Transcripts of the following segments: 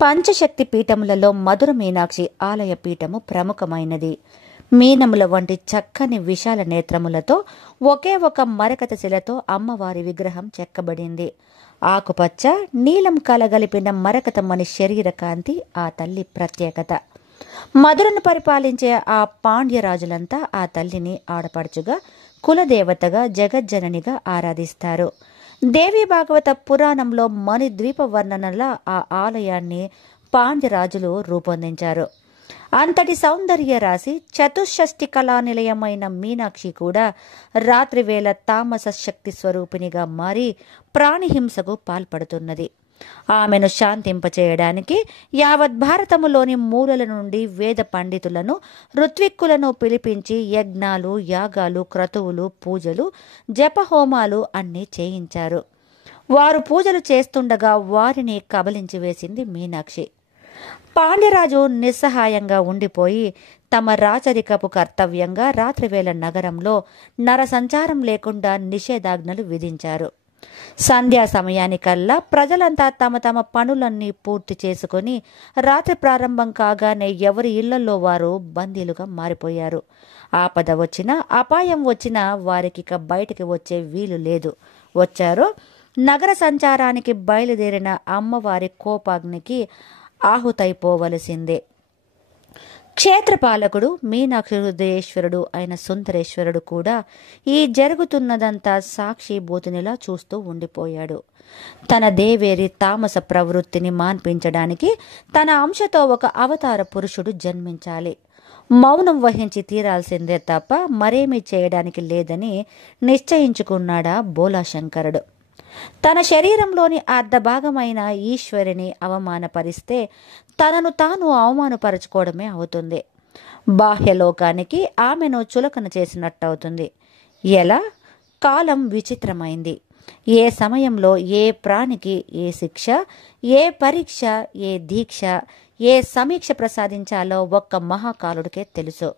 పంచశక్తి పీఠములలో మధుర మీనాక్షి ఆలయ పీఠము ప్రముఖమైనది. మీనముల వంటి చక్కని విశాల నేత్రములతో ఒకే ఒక మరకత శిలతో అమ్మవారి విగ్రహం చెక్కబడింది. ఆకుపచ్చ నీలం కలగలిపిన మరకతమణి శరీర కాంతి ఆ తల్లి ప్రత్యేకత. మధురను పరిపాలించే ఆ పాండ్యరాజులంతా ఆ తల్లిని ఆడపడుచుగా, కులదేవతగా, జగజ్జననిగా ఆరాధిస్తారు. దేవీ భాగవత పురాణంలో మణిద్వీప వర్ణనలా ఆ ఆలయాన్ని పాండ్యరాజులు రూపొందించారు. అంతటి సౌందర్య రాశి చతుషష్ఠి కళా నిలయమైన మీనాక్షి కూడా రాత్రివేళ తామస శక్తి స్వరూపిణిగా మారి ప్రాణిహింసకు పాల్పడుతున్నది. ఆమెను శాంతింపచేయడానికి యావత్ భారతములోని మూలల నుండి వేద పండితులను, ఋత్విక్కులను పిలిపించి యజ్ఞాలు, యాగాలు, క్రతువులు, పూజలు, జపహోమాలు అన్నీ చేయించారు. వారు పూజలు చేస్తుండగా వారిని కబలించి వేసింది మీనాక్షి. పాండ్యరాజు నిస్సహాయంగా ఉండిపోయి తమ రాచరికపు కర్తవ్యంగా రాత్రివేళ నగరంలో నరసంచారం లేకుండా నిషేధాజ్ఞలు విధించారు. సంధ్యా సమయానికల్లా ప్రజలంతా తమ తమ పనులన్నీ పూర్తి చేసుకుని రాత్రి ప్రారంభం కాగానే ఎవరి ఇళ్లలో వారు బందీలుగా మారిపోయారు. ఆపద వచ్చినా, అపాయం వచ్చినా వారికిక బయటికి వచ్చే వీలు లేదు. వచ్చారో నగర సంచారానికి బయలుదేరిన అమ్మవారి కోపాగ్నికి ఆహుతైపోవలసిందే. క్షేత్రపాలకుడు మీనాక్షి హృదయేశ్వరుడు అయిన సుందరేశ్వరుడు కూడా ఈ జరుగుతున్నదంతా సాక్షిభూతునిలా చూస్తూ ఉండిపోయాడు. తన దేవేరి తామస ప్రవృత్తిని మాన్పించడానికి తన అంశతో ఒక అవతార పురుషుడు జన్మించాలి. మౌనం వహించి తీరాల్సిందే తప్ప మరేమీ చేయడానికి లేదని నిశ్చయించుకున్నాడా బోలాశంకరుడు. తన శరీరంలోని అర్ధభాగమైన ఈశ్వరిని అవమానపరిస్తే తనను తాను అవమానపరచుకోవడమే అవుతుంది. బాహ్యలోకానికి ఆమెను చులకన చేసినట్టవుతుంది. ఎలా? కాలం విచిత్రమైంది. ఏ సమయంలో ఏ ప్రాణికి ఏ శిక్ష, ఏ పరీక్ష, ఏ దీక్ష, ఏ సమీక్ష ప్రసాదించాలో ఒక్క మహాకాలుడికే తెలుసు.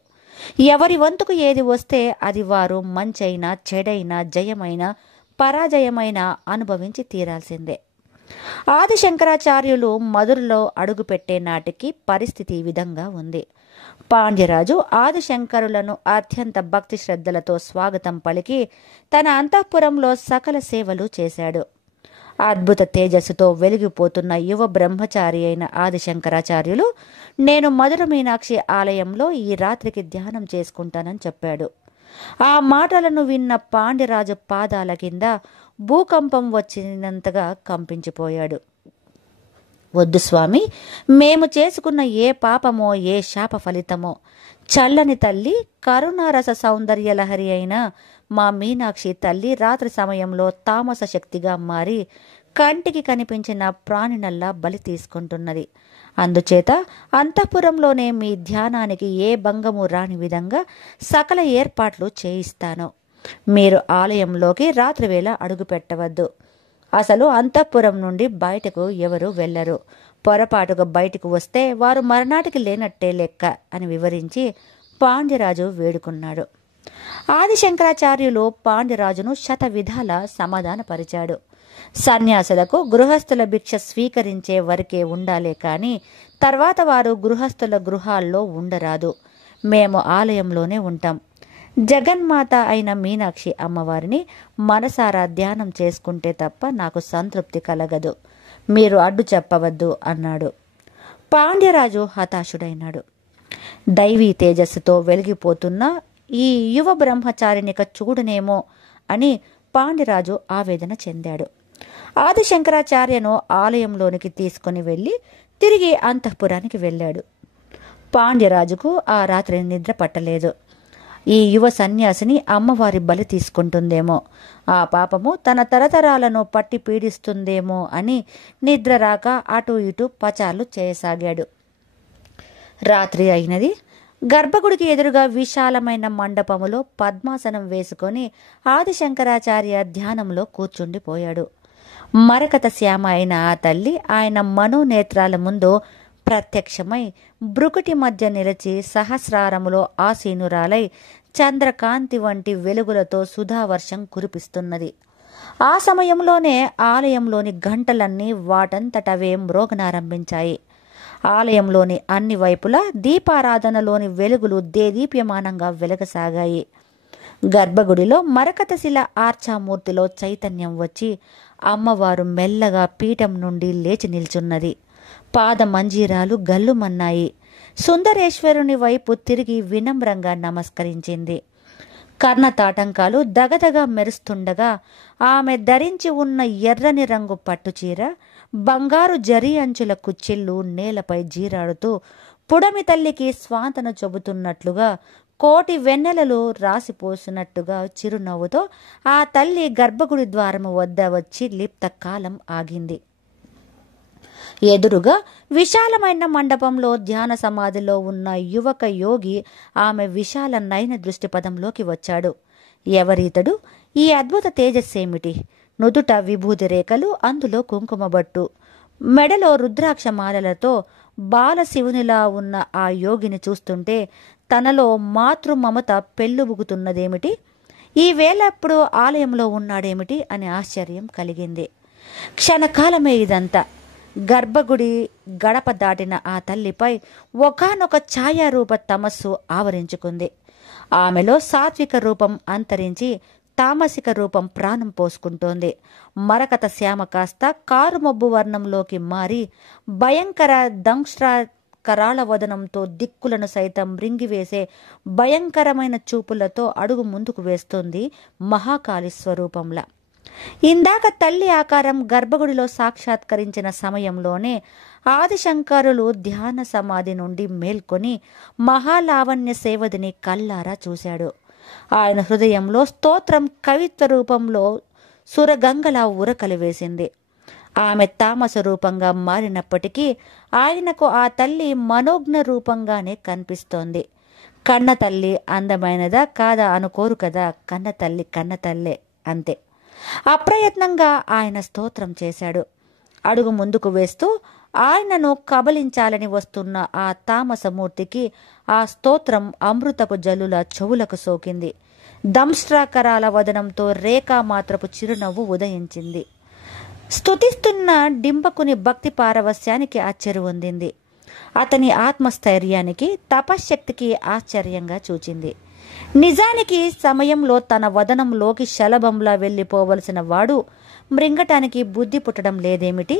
ఎవరి వంతుకు ఏది వస్తే అది వారు మంచైనా, చెడైనా, జయమైనా, పరాజయమైన అనుభవించి తీరాల్సిందే. ఆది శంకరాచార్యులు మధురలో అడుగుపెట్టే నాటికి పరిస్థితి ఈ విధంగా ఉంది. పాండ్యరాజు ఆదిశంకరులను అత్యంత భక్తి శ్రద్ధలతో స్వాగతం పలికి తన అంతఃపురంలో సకల సేవలు చేశాడు. అద్భుత తేజస్సుతో వెలిగిపోతున్న యువ బ్రహ్మచారి అయిన ఆదిశంకరాచార్యులు, నేను మధుర మీనాక్షి ఆలయంలో ఈ రాత్రికి ధ్యానం చేసుకుంటానని చెప్పాడు. ఆ మాటలను విన్న పాండ్యరాజు పాదాల కింద భూకంపం వచ్చినంతగా కంపించిపోయాడు. వద్దు స్వామి, మేము చేసుకున్న ఏ పాపమో ఏ శాప ఫలితమో చల్లని తల్లి, కరుణారస సౌందర్య లహరి అయిన మా మీనాక్షి తల్లి రాత్రి సమయంలో తామస శక్తిగా మారి కంటికి కనిపించిన ప్రాణినల్లా బలి తీసుకుంటున్నది. అందుచేత అంతఃపురంలోనే మీ ధ్యానానికి ఏ భంగము రాని విధంగా సకల ఏర్పాట్లు చేయిస్తాను. మీరు ఆలయంలోకి రాత్రివేళ అడుగు పెట్టవద్దు. అసలు అంతఃపురం నుండి బయటకు ఎవరు వెళ్లరు. పొరపాటుగా బయటకు వస్తే వారు మరణాటికి లేనట్టే లెక్క అని వివరించి పాండ్యరాజు వేడుకున్నాడు. ఆదిశంకరాచార్యులు పాండ్యరాజును శత విధాల సమాధానపరిచాడు. సన్యాసులకు గృహస్థుల భిక్ష స్వీకరించే వరకే ఉండాలే కాని తర్వాత వారు గృహస్థుల గృహాల్లో ఉండరాదు. మేము ఆలయంలోనే ఉంటాం. జగన్మాత అయిన మీనాక్షి అమ్మవారిని మనసారా ధ్యానం చేసుకుంటే తప్ప నాకు సంతృప్తి కలగదు. మీరు అడ్డు చెప్పవద్దు అన్నాడు. పాండ్యరాజు హతాశుడైనాడు. దైవీ తేజస్సుతో వెలిగిపోతున్న ఈ యువ బ్రహ్మచారినిక చూడనేమో అని పాండ్యరాజు ఆవేదన చెందాడు. ఆదిశంకరాచార్యను ఆలయంలోనికి తీసుకుని వెళ్లి తిరిగి అంతఃపురానికి వెళ్ళాడు. పాండ్యరాజుకు ఆ రాత్రి నిద్ర పట్టలేదు. ఈ యువ సన్యాసిని అమ్మవారి బలి తీసుకుంటుందేమో, ఆ పాపము తన తరతరాలను పట్టి పీడిస్తుందేమో అని నిద్ర రాక అటు ఇటు పచార్లు చేయసాగాడు. రాత్రి అయినది. గర్భగుడికి ఎదురుగా విశాలమైన మండపములో పద్మాసనం వేసుకొని ఆదిశంకరాచార్య ధ్యానంలో కూర్చుండిపోయాడు. మరకత శ్యామ అయిన ఆ తల్లి ఆయన మనోనేత్రాల ముందు ప్రత్యక్షమై బ్రుకుటి మధ్య నిలిచి సహస్రారములో ఆసీనురాలై చంద్రకాంతి వంటి వెలుగులతో సుధావర్షం కురిపిస్తున్నది. ఆ సమయంలోనే ఆలయంలోని గంటలన్నీ వాటంతటవే మ్రోగనారంభించాయి. ఆలయంలోని అన్ని వైపులా దీపారాధనలోని వెలుగులు దేదీప్యమానంగా వెలగసాగాయి. గర్భగుడిలో మరకతశిల ఆర్చామూర్తిలో చైతన్యం వచ్చి అమ్మవారు మెల్లగా పీఠం నుండి లేచి నిల్చున్నది. పాద మంజీరాలు గల్లుమన్నాయి. సుందరేశ్వరుని వైపు తిరిగి వినమ్రంగా నమస్కరించింది. కర్ణతాటంకాలు దగదగా మెరుస్తుండగా ఆమె ధరించి ఉన్న ఎర్రని రంగు పట్టుచీర, బంగారు జరి అంచుల కుచ్చిళ్ళు నేలపై జీరాడుతూ పుడమి తల్లికి స్వాంతన చెబుతున్నట్లుగా, కోటి వెన్నెలలు రాసిపోసినట్టుగా చిరునవ్వుతో ఆ తల్లి గర్భగుడి ద్వారము వద్ద వచ్చి లిప్త కాలం ఆగింది. ఎదురుగా విశాలమైన మండపంలో ధ్యాన సమాధిలో ఉన్న యువక యోగి ఆమె విశాల నయన దృష్టిపదంలోకి వచ్చాడు. ఎవరీతడు? ఈ అద్భుత తేజస్సేమిటి? నుదుట విభూతి రేఖలు, అందులో కుంకుమబట్టు, మెడలో రుద్రాక్షమాలలతో బాలశివునిలా ఉన్న ఆ యోగిని చూస్తుంటే తనలో మాతృ మమత పెళ్ళుబుకుతున్నదేమిటి? ఈ వేళప్పుడు ఆలయంలో ఉన్నాడేమిటి అని ఆశ్చర్యం కలిగింది. క్షణకాలమే ఇదంతా. గర్భగుడి గడప దాటిన ఆ తల్లిపై ఒకానొక ఛాయారూప తమస్సు ఆవరించుకుంది. ఆమెలో సాత్విక రూపం అంతరించి తామసిక రూపం ప్రాణం పోసుకుంటోంది. మరకత శ్యామ కాస్త కారుమబ్బు వర్ణంలోకి మారి భయంకర దంష్ట్రా కరాళ వదనంతో దిక్కులను సైతం మృంగివేసే భయంకరమైన చూపులతో అడుగు ముందుకు వేస్తుంది మహాకాళి స్వరూపంలా. ఇందాక తల్లి ఆకారం గర్భగుడిలో సాక్షాత్కరించిన సమయంలోనే ఆదిశంకరులు ధ్యాన సమాధి నుండి మేల్కొని మహాలావణ్య సేవదిని కల్లారా చూశాడు. ఆయన హృదయంలో స్తోత్రం కవిత్వ రూపంలో సురగంగలా ఉరకలివేసింది. ఆమె తామస రూపంగా మారినప్పటికీ ఆయనకు ఆ తల్లి మనోజ్ఞ రూపంగానే కనిపిస్తోంది. కన్న తల్లి అందమైనదా కాదా అనుకోరు కదా, కన్న తల్లే అంతే. అప్రయత్నంగా ఆయన స్తోత్రం చేశాడు. అడుగు ముందుకు వేస్తూ ఆయనను కబలించాలని వస్తున్న ఆ తామసమూర్తికి ఆ స్తోత్రం అమృతపు జల్లుల చెవులకు సోకింది. దంష్ట్రాకరాల వదనంతో రేఖామాత్రపు చిరునవ్వు ఉదయించింది. స్తుతిస్తున్న డింబకుని భక్తి పారవస్యానికి ఆశ్చర్యవందింది. అతని ఆత్మస్థైర్యానికి, తపశ్శక్తికి ఆశ్చర్యంగా చూచింది. నిజానికి సమయంలో తన వదనంలోకి శలభంలా వెళ్ళిపోవలసిన వాడు మృంగటానికి బుద్ధి పుట్టడం లేదేమిటి?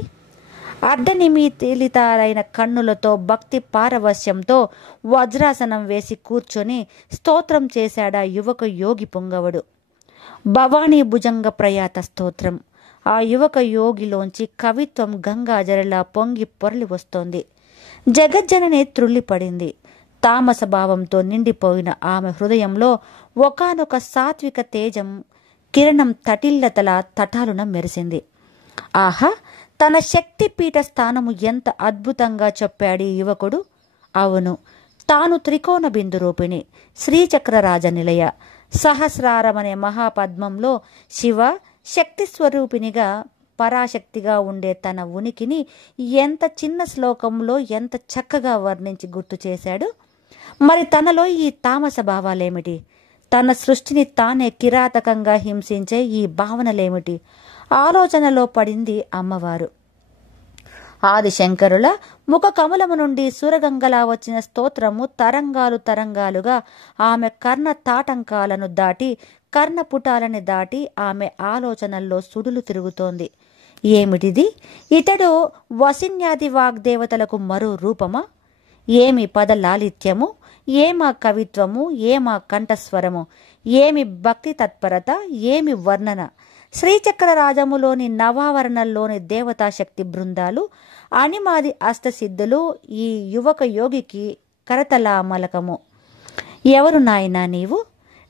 అర్ధనిమిలితాలైన కన్నులతో భక్తి పారవస్యంతో వజ్రాసనం వేసి కూర్చొని స్తోత్రం చేశాడా యువక యోగి పొంగవడు. భవానీ భుజంగ ప్రయాత స్తోత్రం. ఆ యువక యోగిలోంచి కవిత్వం గంగాజరిలా పొంగి పొరలి వస్తోంది. జగజ్జనని త్రుళ్ళిపడింది. తామస భావంతో నిండిపోయిన ఆమె హృదయంలో ఒకానొక సాత్విక తేజం కిరణం తటిల్లతల తటాలున మెరిసింది. ఆహా, తన శక్తిపీఠ స్థానము ఎంత అద్భుతంగా చెప్పాడు ఈ యువకుడు. అవును, తాను త్రికోణ బిందు రూపిణి, శ్రీచక్రరాజ నిలయ, సహస్రారమనే మహాపద్మంలో శివ శక్తి స్వరూపినిగా పరాశక్తిగా ఉండే తన ఉనికిని ఎంత చిన్న శ్లోకంలో ఎంత చక్కగా వర్ణించి గుర్తు చేశాడు. మరి తనలో ఈ తామస భావాలేమిటి? తన సృష్టిని తానే కిరాతకంగా హింసించే ఈ భావనలేమిటి? ఆలోచనలో పడింది అమ్మవారు. ఆదిశంకరుల ముఖ కమలము నుండి సురగంగలా వచ్చిన స్తోత్రము తరంగాలుగా ఆమె కర్ణ తాటంకాలను దాటి, కర్ణపుటాలని దాటి ఆమె ఆలోచనల్లో సుడులు తిరుగుతోంది. ఏమిటిది? ఇతడు వసిన్యాది వాగ్దేవతలకు మరో రూపమా? ఏమి పద లాలిత్యము, ఏమా కవిత్వము, ఏమా కంఠస్వరము, ఏమి భక్తి తత్పరత, ఏమి వర్ణన! శ్రీచక్రరాజములోని నవావరణల్లోని దేవతాశక్తి బృందాలు, అనిమాది అష్టసిద్ధులు ఈ యువక యోగికి కరతలామలకము. ఎవరు నాయనా నీవు?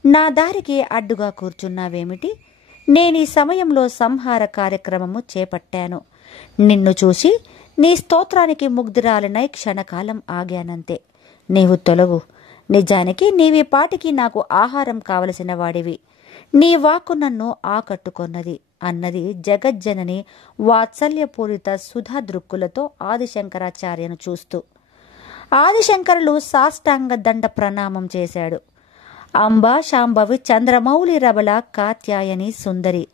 నా దారికి అడ్డుగా కూర్చున్నావేమిటి? నేనీ సమయంలో సంహార కార్యక్రమము చేపట్టాను. నిన్ను చూసి నీ స్తోత్రానికి ముగ్ధురాలనై క్షణకాలం ఆగానంతే. నీవు తొలగు. నిజానికి నీవి పాటికి నాకు ఆహారం కావలసిన వాడివి. నీ వాక్కు నన్ను ఆకట్టుకొన్నది అన్నది జగజ్జనని వాత్సల్యపూరిత సుధా దృక్కులతో ఆదిశంకరాచార్యను చూస్తూ. ఆదిశంకరులు సాష్టాంగ దండ ప్రణామం చేశాడు. అంబా శాంభవి చంద్రమౌళి రబల కాత్యాయని సుందరి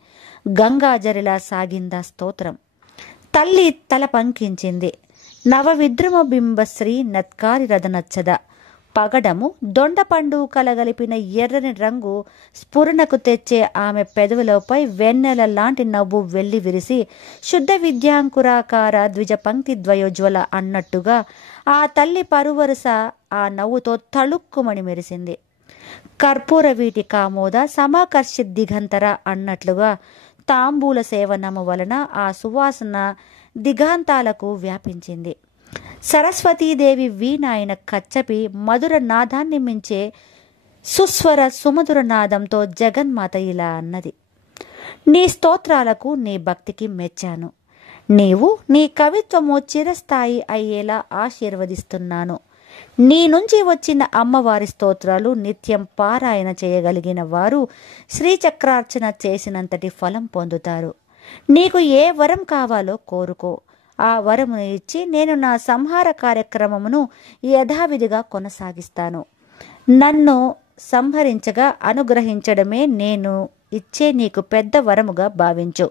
గంగాజరిలా సాగిందా స్తోత్రం. తల్లి తల పంకించింది. నవవిద్రుమ బింబశ్రీ నత్కారి రథనచ్చద. పగడము దొండపండు కలగలిపిన ఎర్రని రంగు స్ఫురణకు తెచ్చే ఆమె పెదవులపై వెన్నెల లాంటి నవ్వు వెళ్లి విరిసి శుద్ధ విద్యాంకురాకార ద్విజ పంక్తి ద్వయోజ్వల అన్నట్టుగా ఆ తల్లి పరువరుస ఆ నవ్వుతో తళుక్కుమని మెరిసింది. కర్పూర వీటి కామోద సమాకర్షి దిగంతర అన్నట్లుగా తాంబూల సేవనము వలన ఆ సువాసన దిగాంతాలకు వ్యాపించింది. సరస్వతీదేవి వీణాయన కచ్చపి మధుర నాదాన్ని మించే సుస్వర సుమధుర నాదంతో జగన్మాత ఇలా అన్నది: నీ స్తోత్రాలకు నీ భక్తికి మెచ్చాను. నీవు నీ కవిత్వము చిరస్థాయి అయ్యేలా ఆశీర్వదిస్తున్నాను. నీ నుంచి వచ్చిన అమ్మవారి స్తోత్రాలు నిత్యం పారాయణ చేయగలిగిన వారు శ్రీచక్రార్చన చేసినంతటి ఫలం పొందుతారు. నీకు ఏ వరం కావాలో కోరుకో. ఆ వరమును ఇచ్చి నేను నా సంహార కార్యక్రమమును యథావిధిగా కొనసాగిస్తాను. నన్ను సంహరించగా అనుగ్రహించడమే నేను ఇచ్చే నీకు పెద్ద వరముగా భావించు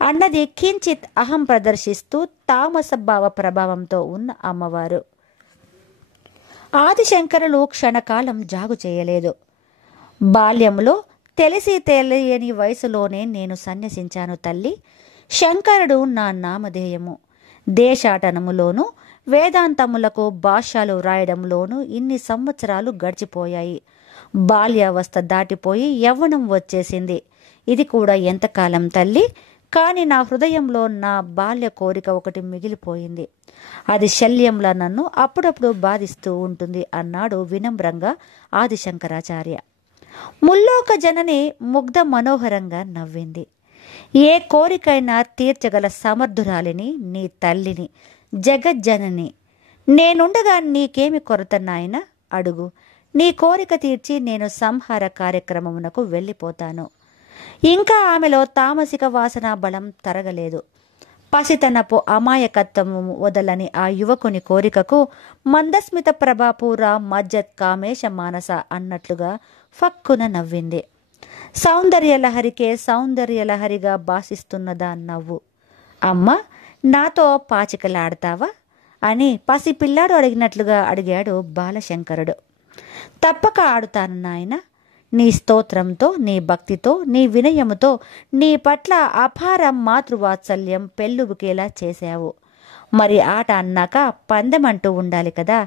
అన్నది కించిత్ అహం ప్రదర్శిస్తూ తామస భావ ప్రభావంతో ఉన్న అమ్మవారు. ఆదిశంకరులు క్షణకాలం జాగు చేయలేదు. బాల్యంలో తెలియని వయసులోనే నేను సన్యసించాను తల్లి. శంకరుడు నా నామధేయము. దేశాటనములోను వేదాంతములకు భాష్యాలు వ్రాయడంలోనూ ఇన్ని సంవత్సరాలు గడిచిపోయాయి. బాల్యావస్థ దాటిపోయి యవ్వనం వచ్చేసింది. ఇది కూడా ఎంతకాలం తల్లి? కాని నా హృదయంలో నా బాల్య కోరిక ఒకటి మిగిలిపోయింది. అది శల్యంలా నన్ను అప్పుడప్పుడు బాధిస్తూ ఉంటుంది అన్నాడు వినమ్రంగా ఆదిశంకరాచార్య. ముల్లోక జనని ముగ్ధ మనోహరంగా నవ్వింది. ఏ కోరికైనా తీర్చగల సమర్థురాలిని నీ తల్లిని, జగజ్జనని. నేనుండగా నీకేమి కొరత నాయన? అడుగు. నీ కోరిక తీర్చి నేను సంహార కార్యక్రమమునకు వెళ్ళిపోతాను. ఇంకా ఆమెలో తామసిక వాసన బలం తరగలేదు. పసితనపు అమాయకత్వము వదలని ఆ యువకుని కోరికకు మందస్మిత ప్రభాపూర మజ్జత్ కామేశ మానస అన్నట్లుగా ఫక్కున నవ్వింది. సౌందర్యలహరికే సౌందర్యలహరిగా భాషిస్తున్నదా నవ్వు. అమ్మ, నాతో పాచికలాడతావా అని పసిపిల్లాడు అడిగినట్లుగా అడిగాడు బాలశంకరుడు. తప్పక ఆడుతాను నాయన. నీ స్తోత్రంతో, నీ భక్తితో, నీ వినయముతో నీ పట్ల అపార మాతృవాత్సల్యం పెళ్ళుబుకేలా చేశావు. మరి ఆట అన్నాక పందెమంటూ ఉండాలి కదా.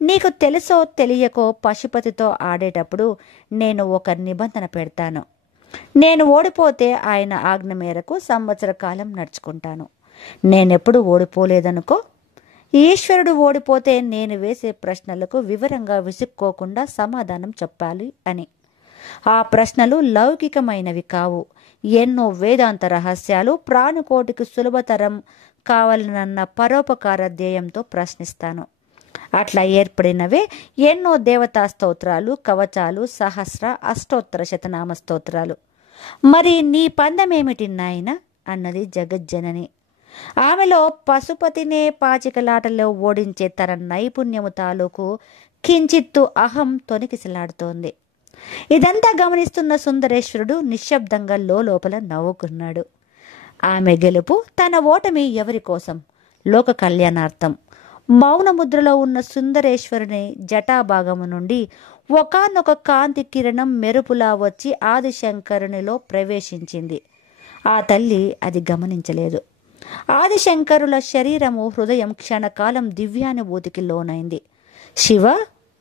నీకు తెలుసో తెలియకో పశుపతితో ఆడేటప్పుడు నేను ఒక నిబంధన పెడతాను. నేను ఓడిపోతే ఆయన ఆజ్ఞ మేరకు సంవత్సర కాలం నడుచుకుంటాను. నేనెప్పుడు ఓడిపోలేదనుకో. ఈశ్వరుడు ఓడిపోతే నేను వేసే ప్రశ్నలకు వివరంగా విసుక్కోకుండా సమాధానం చెప్పాలి అని. ఆ ప్రశ్నలు లౌకికమైనవి కావు. ఎన్నో వేదాంత రహస్యాలు ప్రాణుకోటికి సులభతరం కావాలనన్న పరోపకార ధ్యేయంతో ప్రశ్నిస్తాను. అట్లా ఏర్పడినవే ఎన్నో దేవతా స్తోత్రాలు, కవచాలు, సహస్ర అష్టోత్తర శతనామ స్తోత్రాలు. మరి నీ పందమేమిటి నాయన అన్నది జగజ్జనని. ఆమెలో పశుపతినే పాచికలాటలో ఓడించే తన నైపుణ్యము తాలూకు కించిత్తు అహం తొణికిసలాడుతోంది. ఇదంతా గమనిస్తున్న సుందరేశ్వరుడు నిశ్శబ్దంగా లోపల నవ్వుకున్నాడు. ఆమె గెలుపు, తన ఓటమి ఎవరి కోసం? లోక కళ్యాణార్థం. మౌనముద్రలో ఉన్న సుందరేశ్వరుని జటాభాగము నుండి ఒకానొక కాంతి కిరణం మెరుపులా వచ్చి ఆదిశంకరునిలో ప్రవేశించింది. ఆ తల్లి అది గమనించలేదు. ఆదిశంకరుల శరీరము, హృదయం క్షణకాలం దివ్యానుభూతికి లోనైంది. శివ,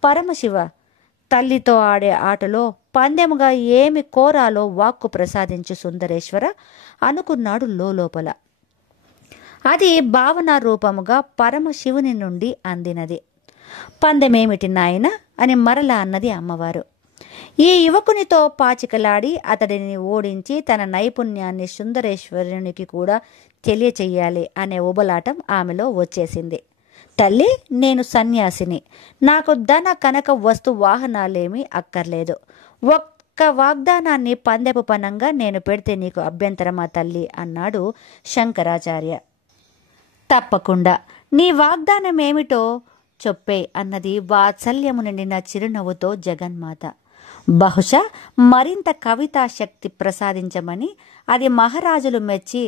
పరమశివ, తల్లితో ఆడే ఆటలో పందెముగా ఏమి కోరాలో వాక్కు ప్రసాదించు సుందరేశ్వర అనుకున్నాడు లోపల. అది భావన రూపముగా పరమశివుని నుండి అందినది. పందెమేమిటి నాయన అని మరలా అన్నది అమ్మవారు. ఈ యువకునితో పాచికలాడి అతడిని ఓడించి తన నైపుణ్యాన్ని సుందరేశ్వరునికి కూడా తెలియచెయ్యాలి అనే ఉబలాటం ఆమెలో వచ్చేసింది. తల్లి, నేను సన్యాసిని. నాకు ధన కనక వస్తు వాహనాలేమీ అక్కర్లేదు. ఒక్క వాగ్దానాన్ని పందెపు పనంగా నేను పెడితే నీకు అభ్యంతరమా తల్లి అన్నాడు శంకరాచార్య. తప్పకుండా. నీ వాగ్దానం ఏమిటో చెప్పే అన్నది వాత్సల్యము నిండిన చిరునవ్వుతో జగన్మాత. బహుశా మరింత కవితా శక్తి ప్రసాదించమని, అది మహారాజులు మెచ్చి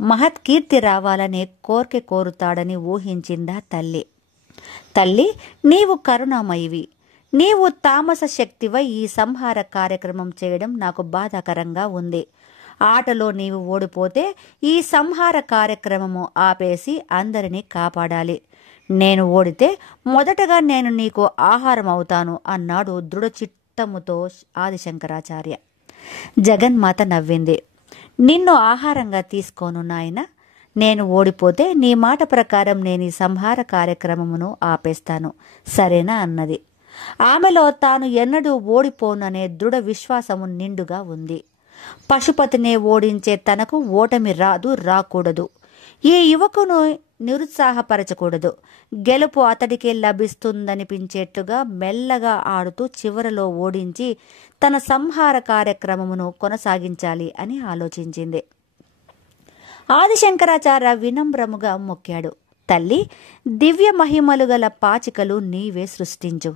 మహత్కీర్తి రావాలనే కోర్కె కోరుతాడని ఊహించిందా తల్లి. తల్లి, నీవు కరుణామయివి, నీవు తామస శక్తివై ఈ సంహార కార్యక్రమం చేయడం నాకు బాధాకరంగా ఉంది. ఆటలో నీవు ఓడిపోతే ఈ సంహార కార్యక్రమము ఆపేసి అందరినీ కాపాడాలి. నేను ఓడితే మొదటగా నేను నీకు ఆహారం అవుతాను అన్నాడు దృఢచిత్తముతో ఆదిశంకరాచార్య. జగన్మాత నవ్వింది. నిన్ను ఆహారంగా తీసుకోను నాయన. నేను ఓడిపోతే నీ మాట ప్రకారం నేను ఈ సంహార కార్యక్రమమును ఆపేస్తాను, సరేనా అన్నది. ఆమెలో తాను ఎన్నడూ ఓడిపోననే దృఢ విశ్వాసము నిండుగా ఉంది. పశుపతినే ఓడించే తనకు ఓటమి రాకూడదు. ఈ యువకును నిరుత్సాహపరచకూడదు. గెలుపు అతడికే లభిస్తుందనిపించేట్టుగా మెల్లగా ఆడుతూ చివరలో ఓడించి తన సంహార కార్యక్రమమును కొనసాగించాలి అని ఆలోచించింది. ఆదిశంకరాచార్య వినమ్రముగా మొక్కాడు. తల్లి, దివ్య మహిమలు గల పాచికలు నీవే సృష్టించు.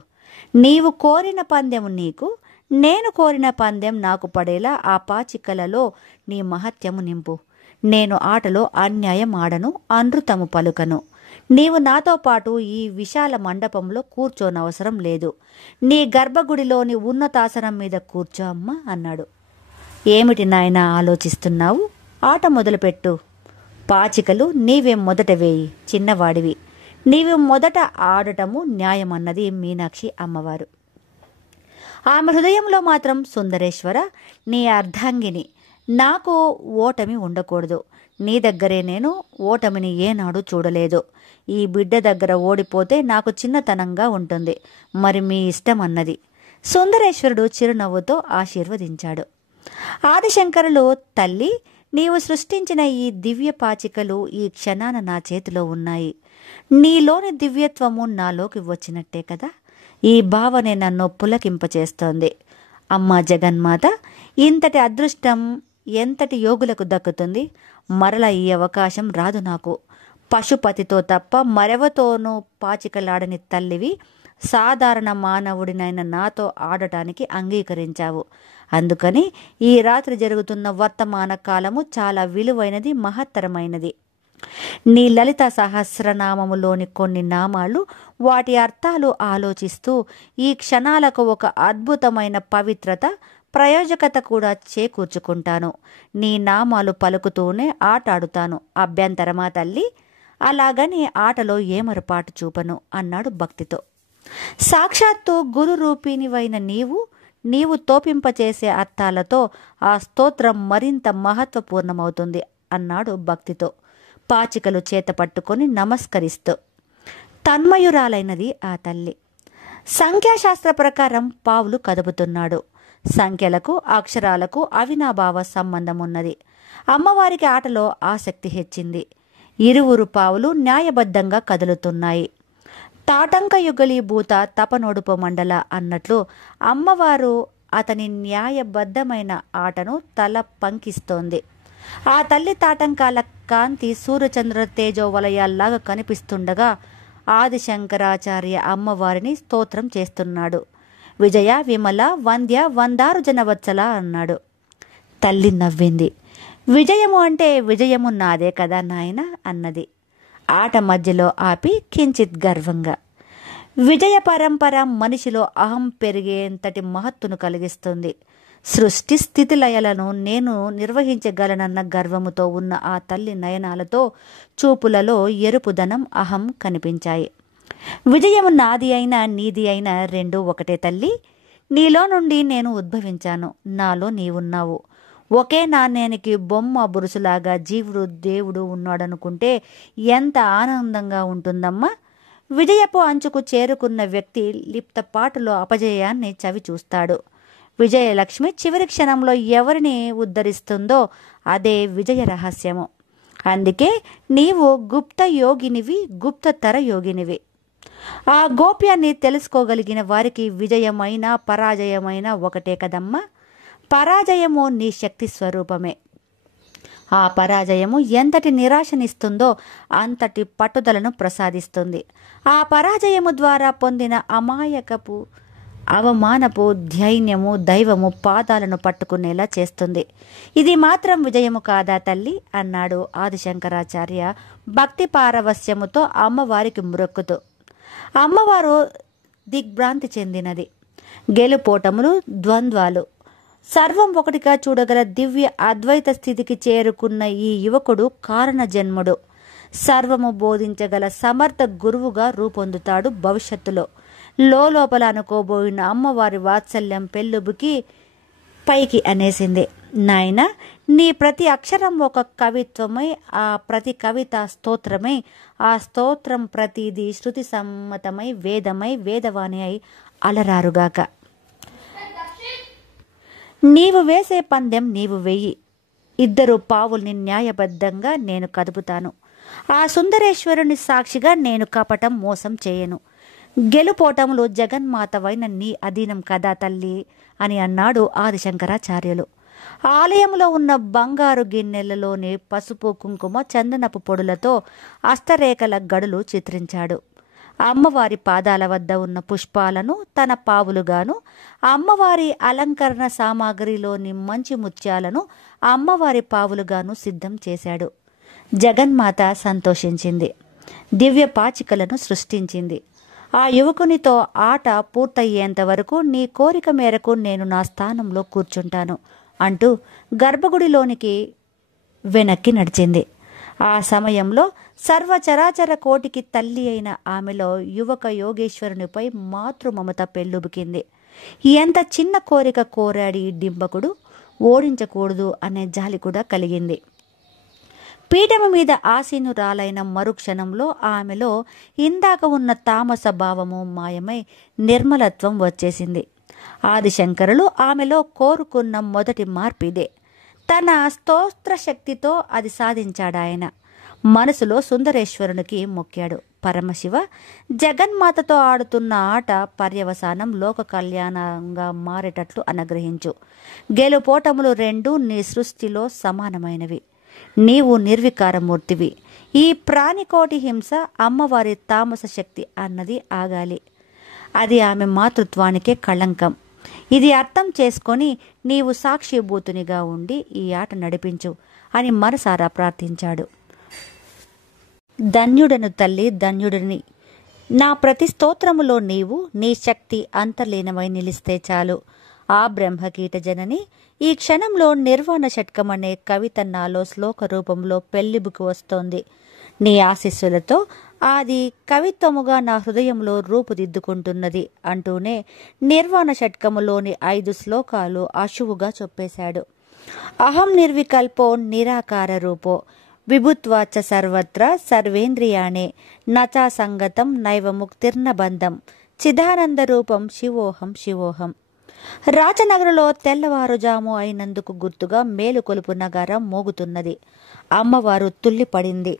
నీవు కోరిన పందెం నీకు, నేను కోరిన పందెం నాకు పడేలా ఆ పాచికలలో నీ మహత్యము నింపు. నేను ఆటలో అన్యాయం ఆడను, అనృతము పలుకను. నీవు నాతో పాటు ఈ విశాల మండపంలో కూర్చోనవసరం లేదు. నీ గర్భగుడిలోని ఉన్నతాసనం మీద కూర్చో అమ్మా అన్నాడు. ఏమిటి నాయనా ఆలోచిస్తున్నావు? ఆట మొదలుపెట్టు. పాచికలు నీవే మొదట వేయి, చిన్నవాడివి. నీవు మొదట ఆడటము న్యాయమన్నది మీనాక్షి అమ్మవారు. ఆమె హృదయంలో మాత్రం, సుందరేశ్వర, నీ అర్ధాంగిని, నాకు ఓటమి ఉండకూడదు. నీ దగ్గరే నేను ఓటమిని ఏనాడు చూడలేదు. ఈ బిడ్డ దగ్గర ఓడిపోతే నాకు చిన్నతనంగా ఉంటుంది. మరి మీ ఇష్టం అన్నది. సుందరేశ్వరుడు చిరునవ్వుతో ఆశీర్వదించాడు. ఆదిశంకరులు, తల్లి, నీవు సృష్టించిన ఈ దివ్య పాచికలు ఈ క్షణాన నా చేతిలో ఉన్నాయి. నీలోని దివ్యత్వము నాలోకి వచ్చినట్టే కదా. ఈ భావనే నన్ను పులకింపచేస్తోంది. అమ్మా జగన్మాత, ఇంతటి అదృష్టం ఎంతటి యోగులకు దక్కుతుంది? మరల ఈ అవకాశం రాదు నాకు. పశుపతితో తప్ప మరెవతోనూ పాచికలాడని తల్లివి సాధారణ మానవుడినైన నాతో ఆడటానికి అంగీకరించావు. అందుకని ఈ రాత్రి జరుగుతున్న వర్తమాన కాలము చాలా విలువైనది, మహత్తరమైనది. నీ లలిత సహస్రనామములోని కొన్ని నామాలు, వాటి అర్థాలు ఆలోచిస్తూ ఈ క్షణాలకు ఒక అద్భుతమైన పవిత్రత, ప్రయోజకత కూడా చేకూర్చుకుంటాను. నీ నామాలు పలుకుతూనే ఆటాడుతాను. అభ్యంతరమా తల్లి? అలాగని ఆటలో ఏమరపాటు చూపను అన్నాడు భక్తితో. సాక్షాత్తు గురు రూపిణివైన నీవు తోపింపచేసే అర్థాలతో ఆ స్తోత్రం మరింత మహత్వపూర్ణమవుతుంది అన్నాడు భక్తితో, పాచికలు చేత పట్టుకొని నమస్కరిస్తూ. తన్మయురాలైనది ఆ తల్లి. సంఖ్యాశాస్త్ర ప్రకారం పావులు కదుపుతున్నాడు. సంఖ్యలకు, అక్షరాలకు అవినాభావ సంబంధం ఉన్నది. అమ్మవారికి ఆటలో ఆసక్తి హెచ్చింది. ఇరువురు పావులు న్యాయబద్ధంగా కదులుతున్నాయి. తాటంక యుగలీభూత తపనొడుపు మండల అన్నట్లు అమ్మవారు అతని న్యాయబద్ధమైన ఆటను తల పంకిస్తోంది. ఆ తల్లి తాటంకాల కాంతి సూర్యచంద్ర తేజో వలయాల్లాగా కనిపిస్తుండగా ఆదిశంకరాచార్య అమ్మవారిని స్తోత్రం చేస్తున్నాడు. విజయ, విమల, వంద్య, వందారు జనవత్సల అన్నాడు. తల్లి నవ్వింది. విజయము అంటే విజయము నాదే కదా నాయన అన్నది ఆట మధ్యలో ఆపి కించిత్ గర్వంగా. విజయ పరంపర మనిషిలో అహం పెరిగేంతటి మహత్తును కలిగిస్తుంది. సృష్టి స్థితి లయలను నేను నిర్వహించగలనన్న గర్వముతో ఉన్న ఆ తల్లి నయనాలతో చూపులలో ఎరుపుదనం, అహం కనిపించాయి. విజయము నాది అయినా నీది అయినా రెండూ ఒకటే తల్లి. నీలో నుండి నేను ఉద్భవించాను, నాలో నీవున్నావు. ఒకే నాణ్యానికి బొమ్మ బురుసులాగా జీవుడు దేవుడు ఉన్నాడనుకుంటే ఎంత ఆనందంగా ఉంటుందమ్మా. విజయపు అంచుకు చేరుకున్న వ్యక్తి లిప్తపాటులో అపజయాన్ని చవి చూస్తాడు. విజయలక్ష్మి చివరి క్షణంలో ఎవరిని ఉద్ధరిస్తుందో అదే విజయ రహస్యము. అందుకే నీవు గుప్త యోగినివి, గుప్తతర యోగినివి. ఆ గోప్యాన్ని తెలుసుకోగలిగిన వారికి విజయమైన పరాజయమైన ఒకటే కదమ్మా. పరాజయము నీ శక్తి స్వరూపమే. ఆ పరాజయము ఎంతటి నిరాశనిస్తుందో అంతటి పట్టుదలను ప్రసాదిస్తుంది. ఆ పరాజయము ద్వారా పొందిన అవమానపు ధైన్యము దైవము పాదాలను పట్టుకునేలా చేస్తుంది. ఇది మాత్రం విజయము కాదా తల్లి అన్నాడు ఆదిశంకరాచార్య భక్తి పారవస్యముతో అమ్మవారికి మ్రొక్కుతూ. అమ్మవారు దిగ్భ్రాంతి చెందినది. గెలుపోటములు, ద్వంద్వాలు సర్వం ఒకటిగా చూడగల దివ్య అద్వైత స్థితికి చేరుకున్న ఈ యువకుడు కారణ జన్ముడు. సర్వము బోధించగల సమర్థ గురువుగా రూపొందుతాడు భవిష్యత్తులో. లోపల అనుకోబోయిన అమ్మవారి వాత్సల్యం పెళ్ళుబుకి పైకి అనేసింది. నాయన, నీ ప్రతి అక్షరం ఒక కవిత్వమై, ఆ ప్రతి కవిత స్తోత్రమై, ఆ స్తోత్రం ప్రతిదీ శృతి సమ్మతమై, వేదమై, వేదవాణి అయి అలరారుగాక. నీవు వేసే పందెం నీవు వెయ్యి. ఇద్దరు పావుల్ని న్యాయబద్ధంగా నేను కదుపుతాను. ఆ సుందరేశ్వరుని సాక్షిగా నేను కపటం మోసం చేయను. గెలుపోటములు జగన్మాతవైన నీ అధీనం కదా తల్లి అని అన్నాడు ఆదిశంకరాచార్యులు. ఆలయంలో ఉన్న బంగారు గిన్నెలలోని పసుపు, కుంకుమ, చందనపు పొడులతో అష్టరేఖల గడులు చిత్రించాడు. అమ్మవారి పాదాల వద్ద ఉన్న పుష్పాలను తన పావులుగాను, అమ్మవారి అలంకరణ సామాగ్రిలోని మంచి ముత్యాలను అమ్మవారి పావులుగాను సిద్ధం చేశాడు. జగన్మాత సంతోషించింది. దివ్య పాచికలను సృష్టించింది. ఆ యువకునితో ఆట పూర్తయ్యేంత వరకు నీ కోరిక మేరకు నేను నా స్థానంలో కూర్చుంటాను అంటూ గర్భగుడిలోనికి వెనక్కి నడిచింది. ఆ సమయంలో సర్వచరాచర కోటికి తల్లి అయిన ఆమెలో యువక యోగేశ్వరునిపై మాతృమమత పెళ్ళుబుకింది. ఎంత చిన్న కోరిక కోరాడి డింబకుడు, ఓడించకూడదు అనే జాలి కూడా కలిగింది. పీఠము మీద ఆసీనురాలైన మరుక్షణంలో ఆమెలో ఇందాక ఉన్న తామస భావము మాయమై నిర్మలత్వం వచ్చేసింది. ఆదిశంకరులు ఆమెలో కోరుకున్న మొదటి మార్పిదే. తన స్తోత్ర శక్తితో అది సాధించాడాయన. మనసులో సుందరేశ్వరునికి మొక్కాడు. పరమశివ, జగన్మాతతో ఆడుతున్న ఆట పర్యవసానం లోక కళ్యాణంగా మారేటట్లు అనుగ్రహించు. గెలుపోటములు రెండూ నీ సృష్టిలో సమానమైనవి. నీవు నిర్వికారమూర్తివి. ఈ ప్రాణికోటి హింస అమ్మవారి తామస శక్తి అన్నది ఆగాలి. అది ఆమె మాతృత్వానికే కళంకం. ఇది అర్థం చేసుకొని నీవు సాక్షిభూతునిగా ఉండి ఈ ఆట నడిపించు అని మనసారా ప్రార్థించాడు. ధన్యుడను తల్లి, ధన్యుడిని. నా ప్రతి స్తోత్రములో నీవు నీ శక్తి అంతర్లీనమై నిలిస్తే చాలు. ఆ బ్రహ్మకీట జనని, ఈ క్షణంలో నిర్వాణ షట్కమనే కవిత నాలో శ్లోక రూపంలో పెళ్లిబుకు వస్తోంది. నీ ఆశీస్సులతో అది కవిత్వముగా నా హృదయంలో రూపుదిద్దుకుంటున్నది అంటూనే నిర్వాణ షట్కములోని 5 శ్లోకాలు అశువుగా చెప్పేశాడు. అహం నిర్వికల్పో నిరాకార రూపో విభుత్వాచ సర్వత్ర సర్వేంద్రియాణే నచా సంగతం నైవ ముక్తిర్న బంధం చిదానంద రూపం శివోహం శివోహం. రాజనగరులో తెల్లవారుజాము అయినందుకు గుర్తుగా మేలుకొలుపు నగారం మోగుతున్నది. అమ్మవారు తుల్లిపడింది.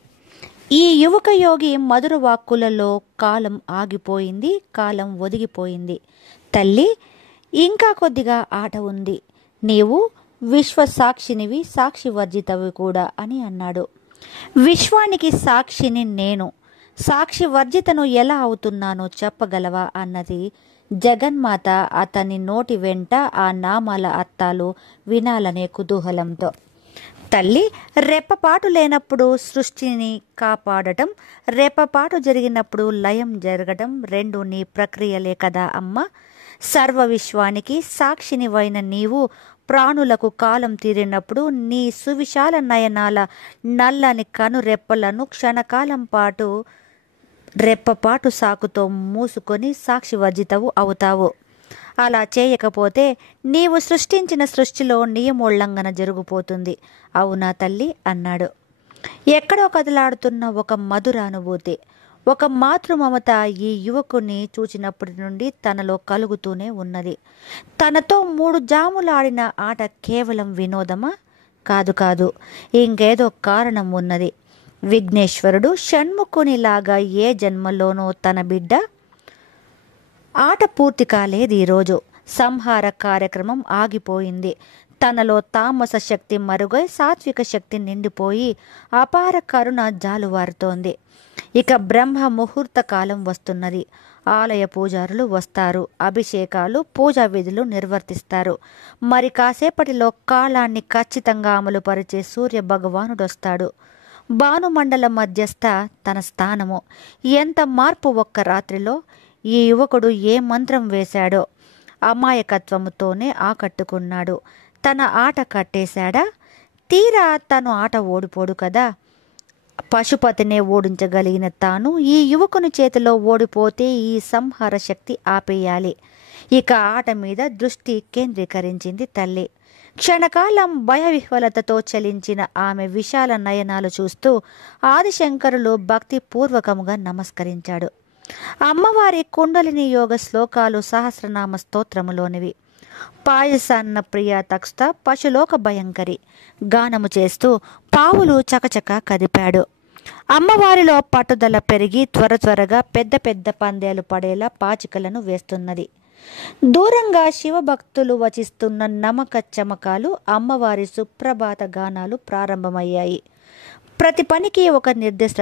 ఈ యువక యోగి మధుర వాక్కులలో కాలం ఆగిపోయింది, కాలం ఒదిగిపోయింది. తల్లి, ఇంకా కొద్దిగా ఆట ఉంది. నీవు విశ్వసాక్షినివి, సాక్షి వర్జితవి కూడా అని అన్నాడు. విశ్వానికి సాక్షిని నేను, సాక్షి వర్జితను ఎలా అవుతున్నానో చెప్పగలవా అన్నది జగన్మాత అతని నోటి వెంట ఆ నామాల అర్థాలు వినాలనే కుతూహలంతో. తల్లి, రెప్పపాటు లేనప్పుడు సృష్టిని కాపాడటం, రెప్పపాటు జరిగినప్పుడు లయం జరగడం రెండు నీ ప్రక్రియలే కదా అమ్మ. సర్వ విశ్వానికి సాక్షినివైన నీవు ప్రాణులకు కాలం తీరినప్పుడు నీ సువిశాల నయనాల నల్లని కను రెప్పలను క్షణకాలం పాటు రెప్పపాటు సాకుతో మూసుకొని సాక్షి వర్జితవు అవుతావు. అలా చేయకపోతే నీవు సృష్టించిన సృష్టిలో నియమోల్లంఘన జరిగిపోతుంది. అవునా తల్లి అన్నాడు. ఎక్కడో కదలాడుతున్న ఒక మధుర అనుభూతి, ఒక మాతృమమత ఈ యువకుని చూచినప్పటి నుండి తనలో కలుగుతూనే ఉన్నది. తనతో 3 జాములు ఆడిన ఆట కేవలం వినోదమా? కాదు కాదు, ఇంకేదో కారణం ఉన్నది. విఘ్నేశ్వరుడు షణ్ముఖునిలాగా ఏ జన్మలోనో తన బిడ్డ ఆట పూర్తి కాలేదు. ఈరోజు సంహార కార్యక్రమం ఆగిపోయింది. తనలో తామస శక్తి మరుగై సాత్విక శక్తి నిండిపోయి అపార కరుణ జాలువారుతోంది. ఇక బ్రహ్మ ముహూర్త కాలం వస్తున్నది. ఆలయ పూజారులు వస్తారు. అభిషేకాలు, పూజా విధులు నిర్వర్తిస్తారు. మరి కాసేపటిలో కాలాన్ని ఖచ్చితంగా అమలుపరిచే సూర్య భగవానుడు వస్తాడు. భానుమండల మధ్యస్థ తన స్థానము. ఎంత మార్పు ఒక్క రాత్రిలో! ఈ యువకుడు ఏ మంత్రం వేశాడో! అమాయకత్వముతోనే ఆకట్టుకున్నాడు. తన ఆట కట్టేశాడా? తీరా తను ఆట ఓడిపోడు కదా. పశుపతినే ఓడించగలిగిన తాను ఈ యువకుని చేతిలో ఓడిపోతే ఈ సంహార శక్తి ఆపేయాలి. ఇక ఆట మీద దృష్టి కేంద్రీకరించింది తల్లి. క్షణకాలం భయవిహ్వలతతో చలించిన ఆమె విశాల నయనాలు చూస్తూ ఆదిశంకరులు భక్తిపూర్వకముగా నమస్కరించాడు. అమ్మవారి కుండలిని యోగ శ్లోకాలు సహస్రనామ స్తోత్రములోనివి. పాయసాన్న ప్రియ తక్ష పశులోక భయంకరి గానము చేస్తూ పావులు చకచక కదిపాడు. అమ్మవారిలో పట్టుదల పెరిగి త్వరగా పెద్ద పెద్ద పందేలు పడేలా పాచికలను వేస్తున్నది. దూరంగా శివభక్తులు వచిస్తున్న నమక చమకాలు, అమ్మవారి సుప్రభాత గానాలు ప్రారంభమయ్యాయి. ప్రతి పనికి ఒక నిర్దిష్ట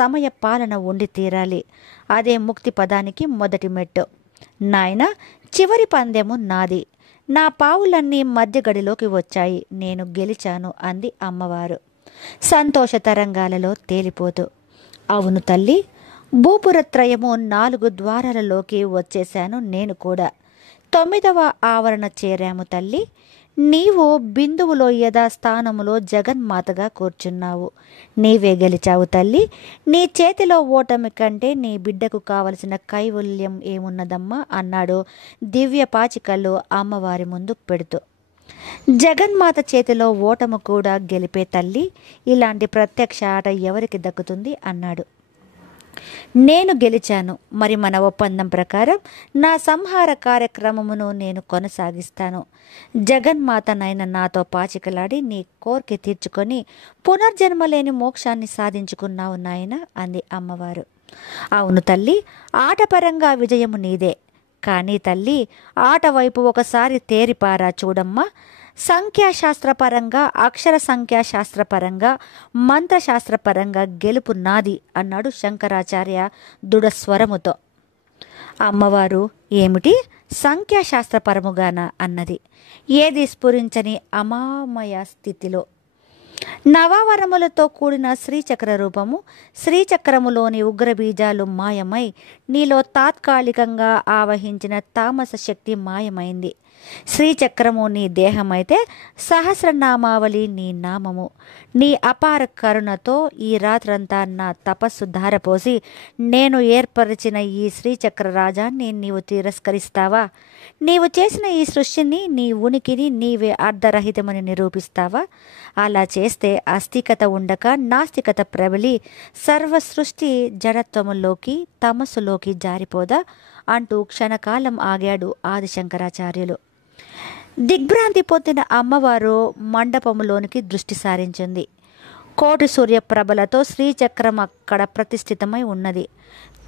సమయ పాలన ఉండి తీరాలి. అదే ముక్తి పదానికి మొదటి మెట్టు. నాయనా, చివరి పందెము నాది. నా పావులన్నీ మధ్య గడిలోకి వచ్చాయి. నేను గెలిచాను అంది అమ్మవారు సంతోష తరంగాలలో తేలిపోతూ. అవును తల్లి, భూపురత్రయము 4 ద్వారాలలోకి వచ్చేశాను. నేను కూడా 9వ ఆవరణ చేరాము తల్లి. నీవు బిందువులో యథాస్థానములో జగన్మాతగా కూర్చున్నావు. నీవే గెలిచావు తల్లి. నీ చేతిలో ఓటమి కంటే నీ బిడ్డకు కావలసిన కైవల్యం ఏమున్నదమ్మా అన్నాడు దివ్య పాచికలు అమ్మవారి ముందు పెడుతూ. జగన్మాత చేతిలో ఓటము కూడా గెలిపే తల్లి. ఇలాంటి ప్రత్యక్ష ఆట ఎవరికి దక్కుతుంది అన్నాడు. నేను గెలిచాను. మరి మన ఒప్పందం ప్రకారం నా సంహార కార్యక్రమమును నేను కొనసాగిస్తాను. జగన్మాతనైన నాతో పాచికలాడి నీ కోరిక తీర్చుకొని పునర్జన్మ లేని మోక్షాన్ని సాధించుకున్నావు నాయన అంది అమ్మవారు. అవును తల్లి, ఆటపరంగా విజయము నీదే. కానీ తల్లి, ఆట వైపు ఒకసారి తేరిపారా చూడమ్మా. సంఖ్యాశాస్త్రపరంగా, అక్షర సంఖ్యాశాస్త్రపరంగా, మంత్రశాస్త్రపరంగా గెలుపు నాది అన్నాడు శంకరాచార్య దృఢస్వరముతో. అమ్మవారు ఏమిటి సంఖ్యాశాస్త్రపరముగానా అన్నది. ఏది స్ఫురించని అమామయ స్థితిలో. నవావరములతో కూడిన శ్రీచక్ర రూపము, శ్రీచక్రములోని ఉగ్రబీజాలు మాయమై నీలో తాత్కాలికంగా ఆవహించిన తామస శక్తి మాయమైంది. శ్రీచక్రము నీ దేహమైతే సహస్రనామావళి నీ నామము. నీ అపార కరుణతో ఈ రాత్రంతా నా తపస్సు ధారపోసి నేను ఏర్పరిచిన ఈ శ్రీచక్ర రాజాన్ని నీవు తిరస్కరిస్తావా? నీవు చేసిన ఈ సృష్టిని, నీ ఉనికిని నీవే అర్ధరహితమని నిరూపిస్తావా? అలా చేస్తే అస్థికత ఉండక నాస్తికత ప్రబలి సర్వ సృష్టి జడత్వములోకి, తమస్సులోకి జారిపోదా అంటూ క్షణకాలం ఆగాడు ఆదిశంకరాచార్యులు. దిగ్భ్రాంతి పొందిన అమ్మవారు మండపములోనికి దృష్టి సారించింది. కోటి సూర్యప్రభలతో శ్రీచక్రం అక్కడ ప్రతిష్ఠితమై ఉన్నది.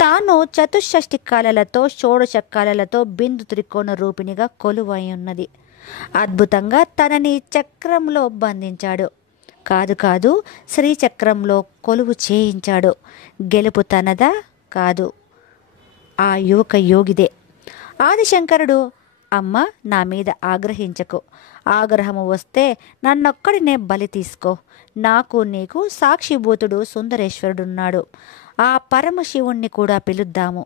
తాను చతుషష్ఠి కాలలతో, షోడశ కాలలతో బిందు త్రికోణ రూపిణిగా కొలువై ఉన్నది. అద్భుతంగా తనని చక్రంలో బంధించాడు. కాదు, శ్రీచక్రంలో కొలువు చేయించాడు. గెలుపు తనదా? కాదు, ఆ యువక యోగిదే. ఆదిశంకరుడు, అమ్మ, నా మీద ఆగ్రహించకు. ఆగ్రహము వస్తే నన్నొక్కడినే బలి తీసుకో. నాకు నీకు సాక్షిభూతుడు సుందరేశ్వరుడున్నాడు. ఆ పరమశివుణ్ణి కూడా పిలుద్దాము.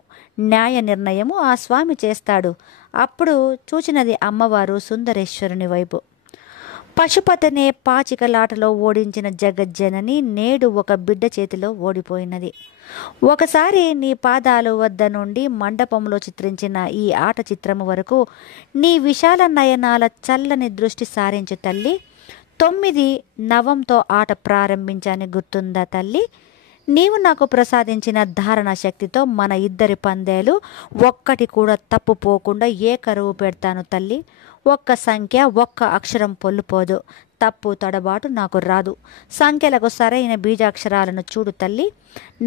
న్యాయ నిర్ణయము ఆ స్వామి చేస్తాడు. అప్పుడు చూచినది అమ్మవారు సుందరేశ్వరుని వైపు. పశుపతనే పాచికలాటలో ఓడించిన జగజ్జనని నేడు ఒక బిడ్డ చేతిలో ఓడిపోయినది. ఒకసారి నీ పాదాల వద్ద నుండి మండపంలో చిత్రించిన ఈ ఆట చిత్రము వరకు నీ విశాల నయనాల చల్లని దృష్టి సారించు తల్లి. 9 నవంతో ఆట ప్రారంభించాని గుర్తుందా తల్లి? నీవు నాకు ప్రసాదించిన ధారణ శక్తితో మన ఇద్దరి పందేలు ఒక్కటి కూడా తప్పుపోకుండా ఏకరువు పెడతాను తల్లి. ఒక్క సంఖ్య, ఒక్క అక్షరం పొల్లుపోదు. తప్పు తడబాటు నాకు రాదు. సంఖ్యలకు సరైన బీజాక్షరాలను చూడు తల్లి.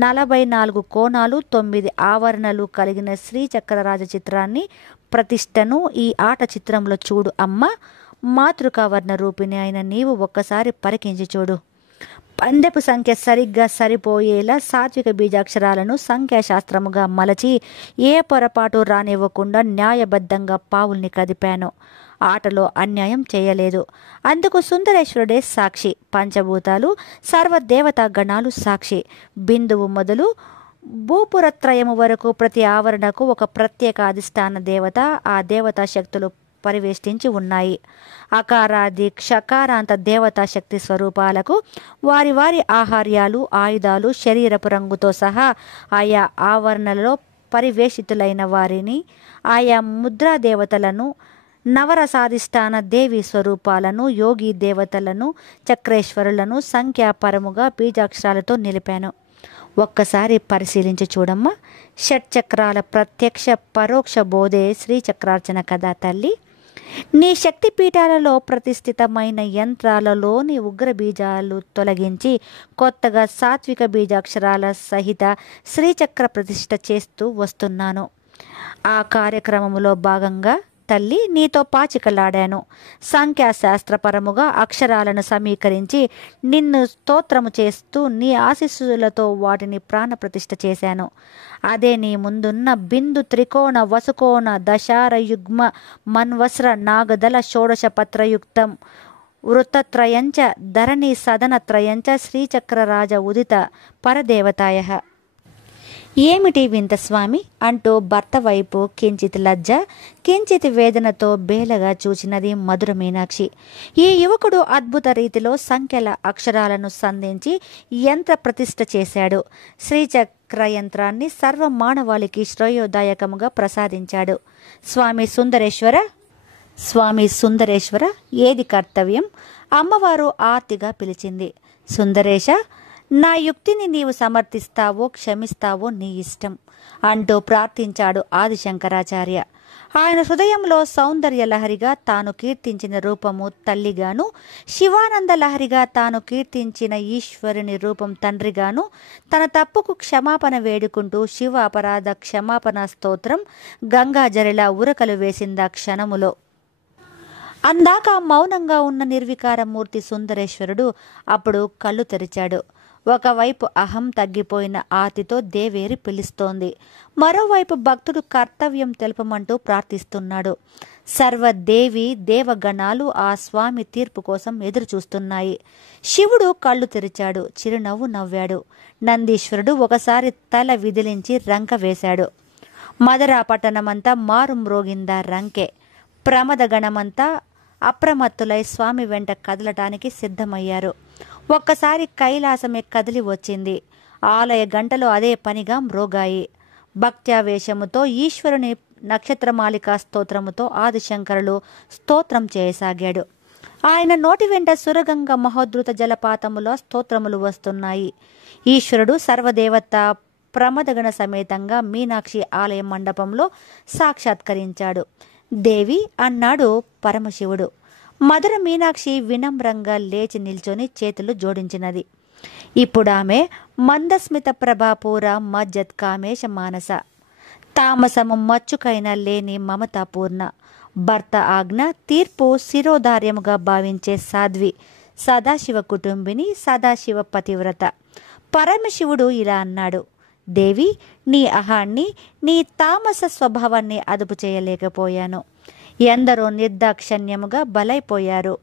44 కోణాలు, 9 ఆవరణలు కలిగిన శ్రీచక్రరాజ చిత్రాన్ని, ప్రతిష్టను ఈ ఆట చిత్రంలో చూడు అమ్మ. మాతృకావర్ణ రూపిణి అయిన నీవు ఒక్కసారి పరికించి చూడు. పందెపు సంఖ్య సరిగ్గా సరిపోయేలా సాత్విక బీజాక్షరాలను సంఖ్యాశాస్త్రముగా మలచి ఏ పొరపాటు రానివ్వకుండా న్యాయబద్ధంగా పావుల్ని కదిపాను. ఆటలో అన్యాయం చేయలేదు. అందుకు సుందరేశ్వరుడే సాక్షి, పంచభూతాలు, సర్వదేవతా గణాలు సాక్షి. బిందువు మొదలు భూపురత్రయము వరకు ప్రతి ఆవరణకు ఒక ప్రత్యేక అధిష్టాన దేవత, ఆ దేవతా శక్తులు పరివేష్టించి ఉన్నాయి. అకారాది క్షకారాంత దేవతా శక్తి స్వరూపాలకు వారి వారి ఆహార్యాలు, ఆయుధాలు, శరీరపు రంగుతో సహా ఆయా ఆవరణలలో పరివేషితులైన వారిని, ఆయా ముద్రా దేవతలను, నవరసాధిష్టాన దేవి స్వరూపాలను, యోగి దేవతలను, చక్రేశ్వరులను సంఖ్యాపరముగా బీజాక్షరాలతో నిలిపాను. ఒక్కసారి పరిశీలించి చూడమ్మా. షట్చక్రాల ప్రత్యక్ష పరోక్ష బోధే శ్రీచక్రార్చన కదా తల్లి. నీ శక్తిపీఠాలలో ప్రతిష్ఠితమైన యంత్రాలలోని ఉగ్ర బీజాలు తొలగించి కొత్తగా సాత్విక బీజాక్షరాల సహిత శ్రీచక్ర ప్రతిష్ఠ చేస్తూ వస్తున్నాను. ఆ కార్యక్రమంలో భాగంగా తల్లి నీతో పాచికలాడాను. సంఖ్యాశాస్త్రపరముగా అక్షరాలను సమీకరించి నిన్ను స్తోత్రము చేస్తూ నీ ఆశీస్సులతో వాటిని ప్రాణప్రతిష్ఠ చేశాను. అదే నీ ముందున్న బిందు త్రికోణ వసుకోణ దశార యుగ్మ మన్వస్ర నాగదళ షోడశ పత్రయుక్తం వృత్తత్రయంచ ధరణి సదనత్రయంచ శ్రీచక్రరాజ ఉదిత పరదేవతాయ. ఏమిటి వింత స్వామి అంటూ భర్త వైపు కించిత్ లజ్జ, కించిత్ వేదనతో బేలగా చూచినది మధుర మీనాక్షి. ఈ యువకుడు అద్భుత రీతిలో సంఖ్యల అక్షరాలను సంధించి యంత్ర ప్రతిష్ఠ చేశాడు. శ్రీచక్ర యంత్రాన్ని సర్వ మానవాళికి శ్రేయోదాయకముగా ప్రసాదించాడు. స్వామి సుందరేశ్వర, ఏది కర్తవ్యం? అమ్మవారు ఆర్తిగా పిలిచింది. సుందరేశ, నా యుక్తిని నీవు సమర్థిస్తావో క్షమిస్తావో నీ ఇష్టం అంటూ ప్రార్థించాడు ఆదిశంకరాచార్య. ఆయన హృదయంలో సౌందర్య లహరిగా తాను కీర్తించిన రూపము తల్లిగాను, శివానంద లహరిగా తాను కీర్తించిన ఈశ్వరుని రూపం తండ్రిగాను, తన తప్పుకు క్షమాపణ వేడుకుంటూ శివ అపరాధ క్షమాపణ స్తోత్రం గంగాజరిలా ఉరకలు వేసిందా క్షణములో. అందాక మౌనంగా ఉన్న నిర్వికారమూర్తి సుందరేశ్వరుడు అప్పుడు కళ్ళు తెరిచాడు. ఒకవైపు అహం తగ్గిపోయిన ఆతితో దేవేరి పిలుస్తోంది. మరోవైపు భక్తుడు కర్తవ్యం తెలుపమంటూ ప్రార్థిస్తున్నాడు. సర్వదేవి దేవగణాలు ఆ స్వామి తీర్పు కోసం ఎదురు చూస్తున్నాయి. శివుడు కళ్ళు తెరిచాడు, చిరునవ్వు నవ్వాడు. నందీశ్వరుడు ఒకసారి తల విదిలించి రంక వేశాడు. మధురా పట్టణమంతా మారుమ్రోగిందా రంకె. ప్రమదగణమంతా అప్రమత్తులై స్వామి వెంట కదలటానికి సిద్ధమయ్యారు. ఒక్కసారి కైలాసమే కదిలి వచ్చింది. ఆలయ గంటలు అదే పనిగా మ్రోగాయి. భక్త్యావేశముతో ఈశ్వరుని నక్షత్రమాలికా స్తోత్రముతో ఆదిశంకరులు స్తోత్రం చేయసాగాడు. ఆయన నోటి వెంట సురగంగ మహోద్ధృత జలపాతముల స్తోత్రములు వస్తున్నాయి. ఈశ్వరుడు సర్వదేవత ప్రమదగణ సమేతంగా మీనాక్షి ఆలయ మండపంలో సాక్షాత్కరించాడు. దేవి అన్నాడు పరమశివుడు. మధుర మీనాక్షి వినమ్రంగా లేచి నిల్చొని చేతులు జోడించినది. ఇప్పుడామె మందస్మిత ప్రభాపూర మజ్జత్ కామేశ మానస, తామసము మచ్చుకైన లేని మమతాపూర్ణ, భర్త ఆజ్ఞ తీర్పు శిరోధార్యముగా భావించే సాధ్వి, సదాశివ కుటుంబిని, సదాశివ పతివ్రత. పరమశివుడు ఇలా అన్నాడు. దేవి, నీ అహాన్ని, నీ తామస స్వభావాన్ని అదుపు చేయలేకపోయాను. ఎందరో నిర్దాక్షణ్యముగా బలైపోయారు.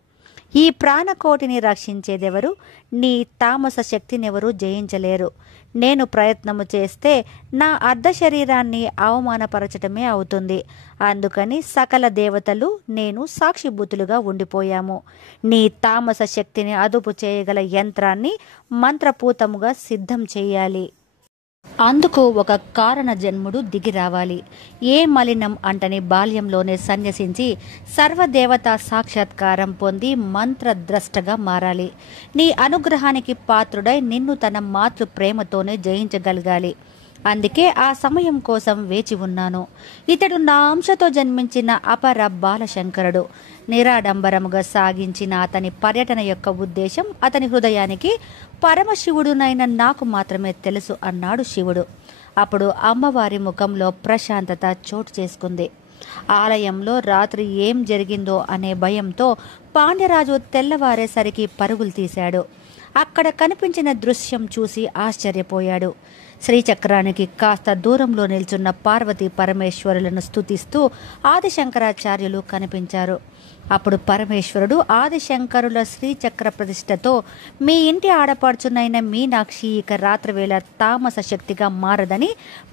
ఈ ప్రాణకోటిని రక్షించేదెవరు? నీ తామస శక్తినెవరూ జయించలేరు. నేను ప్రయత్నము చేస్తే నా అర్ధ శరీరాన్ని అవమానపరచటమే అవుతుంది. అందుకని సకల దేవతలు నేను సాక్షిభూతులుగా ఉండిపోయాము. నీ తామస శక్తిని అదుపు చేయగల యంత్రాన్ని మంత్రపూతముగా సిద్ధం చెయ్యాలి. అందుకు ఒక కారణ జన్ముడు దిగి రావాలి. ఏ మలినం అంటని బాల్యంలోనే సన్యసించి సర్వదేవతా సాక్షాత్కారం పొంది మంత్రద్రష్టగా మారాలి. నీ అనుగ్రహానికి పాత్రుడై నిన్ను తన మాతృ ప్రేమతోనే జయించగలగాలి. అందుకే ఆ సమయం కోసం వేచి ఉన్నాను. ఇతడు నా అంశతో జన్మించిన అపర బాలశంకరుడు. నిరాడంబరముగా సాగించిన అతని పర్యటన యొక్క ఉద్దేశం అతని హృదయానికి పరమశివుడునైన నాకు మాత్రమే తెలుసు అన్నాడు శివుడు. అప్పుడు అమ్మవారి ముఖంలో ప్రశాంతత చోటు చేసుకుంది. ఆలయంలో రాత్రి ఏం జరిగిందో అనే భయంతో పాండ్యరాజు తెల్లవారేసరికి పరుగులు తీశాడు. అక్కడ కనిపించిన దృశ్యం చూసి ఆశ్చర్యపోయాడు. శ్రీచక్రానికి కాస్త దూరంలో నిల్చున్న పార్వతీ పరమేశ్వరులను స్తుతిస్తూ ఆదిశంకరాచార్యులు కనిపించారు. అప్పుడు పరమేశ్వరుడు ఆదిశంకరుల శ్రీచక్ర ప్రతిష్టతో, మీ ఇంటి ఆడపడుచునైన మీనాక్షి ఇక రాత్రివేళ తామస శక్తిగా మారదని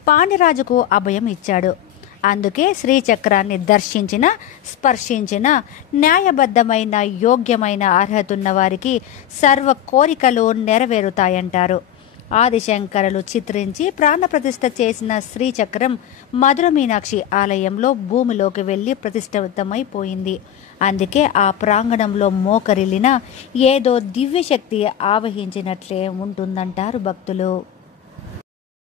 పాండ్యరాజుకు అభయం ఇచ్చాడు. అందుకే శ్రీచక్రాన్ని దర్శించిన, స్పర్శించిన న్యాయబద్ధమైన, యోగ్యమైన అర్హతున్న వారికి సర్వ కోరికలు నెరవేరుతాయంటారు. ఆదిశంకరులు చిత్రించి ప్రాణప్రతిష్ఠ చేసిన శ్రీచక్రం మధుర మీనాక్షి ఆలయంలో భూమిలోకి వెళ్ళి ప్రతిష్ఠితమైపోయింది. అందుకే ఆ ప్రాంగణంలో మోకరిల్లిన ఏదో దివ్యశక్తి ఆవహించినట్లే ఉంటుందంటారు భక్తులు.